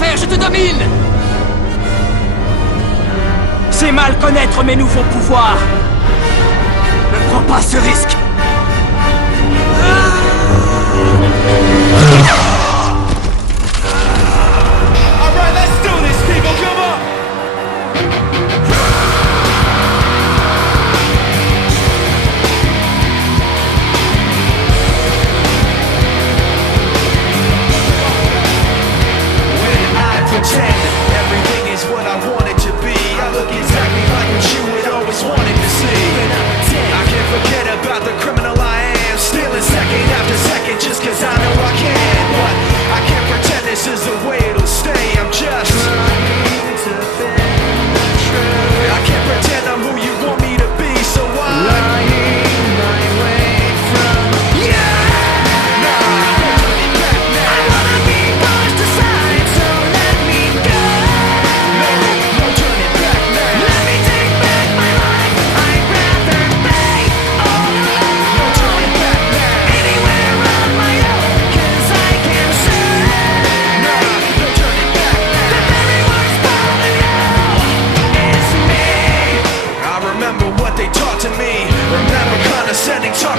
faire, je te domine! C'est mal connaître mes nouveaux pouvoirs. Ne prends pas ce risque! Alright, let's do this, people, come on! When I pretend everything is what I want it to be, I look exactly like what you had always wanted to see. I can't forget about the criminal I am, stealing second after second just cause I know I can. But I can't pretend this is the way it'll stay, I'm just trying to bend the truth. I can't pretend I'm who you want me to be, so I'm lying my way from you. Nah, I'm back now. I wanna be pushed aside, so let me go. No turning back now. Let me take back my life, I'd rather be all alone. No turning back now. Anywhere on my own, cause I can say nah, no turning back now. The very worst part of you is me. I remember what they taught to me. Remember condescending talk